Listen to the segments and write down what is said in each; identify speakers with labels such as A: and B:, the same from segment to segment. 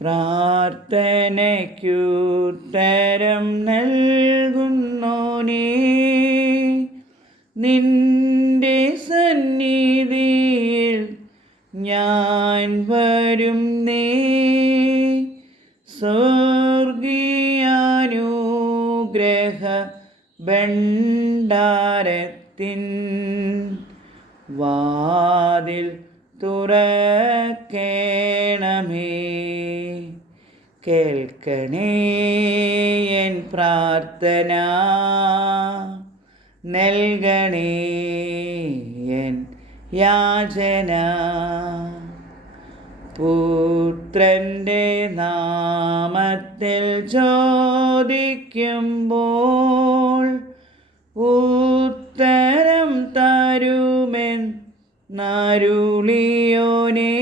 A: പ്രാർത്ഥനയ്ക്കുത്തരം നൽകുന്നോനേ നിന്റെ സന്നിധിയിൽ ഞാൻ വരും നേ. സ്വർഗീയാനുഗ്രഹ ഭണ്ഡാരത്തിൻ വാതിൽ തുറക്കേണമേ. കേൾക്കണേ എൻ പ്രാർത്ഥന നൽകണേ എൻ യാചന. പുത്രന്റെ നാമത്തിൽ ചോദിക്കുമ്പോൾ ഉത്തരം തരുമെൻ നരുളിയോനെ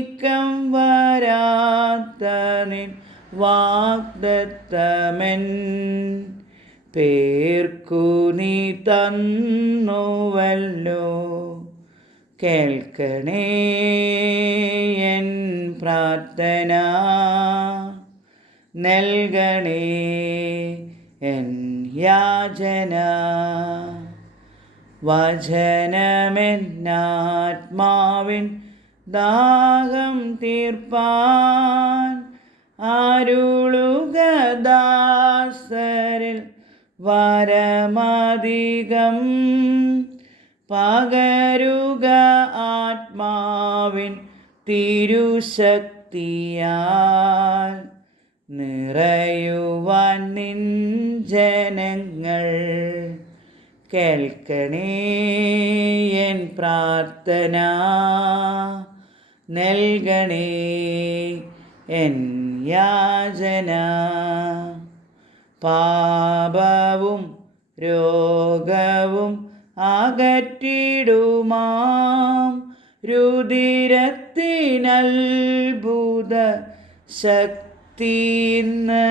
A: നീക്കം വരാത്തനിൻ വാഗ്ദത്തമൻ. പേർക്കു നീ തന്നുവല്ലോ കേൾക്കണേ എൻ പ്രാർത്ഥന. നൽകണേ എൻ യാചന. വചനമെന്നാത്മാവിൻ ദാഹം തീർപ്പാൻ അരുളുകദാസരിൽ വരമാധികം പകരുക ആത്മാവിൻ തിരുശക്തിയാൽ നിറയുവാൻ നിൻ ജനങ്ങൾ കേൾക്കണേ എൻ പ്രാർത്ഥന. നൽകണേ. എൻ യാചന. പാപവും രോഗവും അകറ്റിടുമാം. രുതിരത്തിനത്ഭുത ശക്തിന്ന്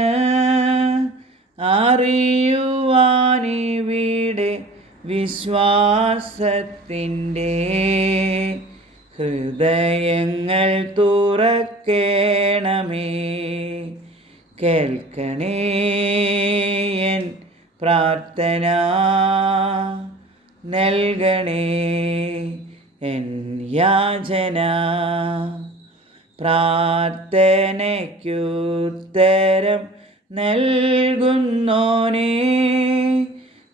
A: അറിയുവാനിവിടെ വിശ്വാസത്തിന്റെ ഹൃദയങ്ങൾ തുറക്കേണമേ. കേൾക്കണേ എൻ പ്രാർത്ഥന. നൽകണേ എൻ യാചന. പ്രാർത്ഥനയ്ക്കുത്തരം നൽകുന്നോനേ.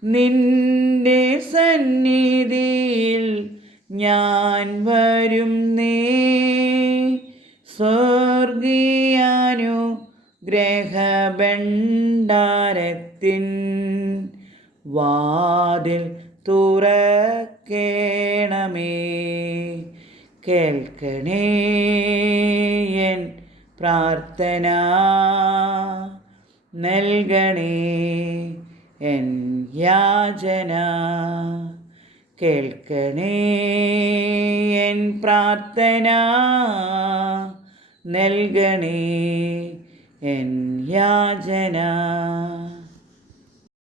A: നിന്റെ സന്നിധിയിൽ ഞാൻ വരും നേ. സ്വർഗീയാനു ഗ്രഹഭണ്ഡാരത്തിൻ വാതിൽ തുറക്കേണമേ. കേൾക്കണേ എൻ പ്രാർത്ഥന. നൽകണേ എൻ യാചന. കേൾക്കണേ. എൻ പ്രാർത്ഥന നൽകണേ. എൻ യാചന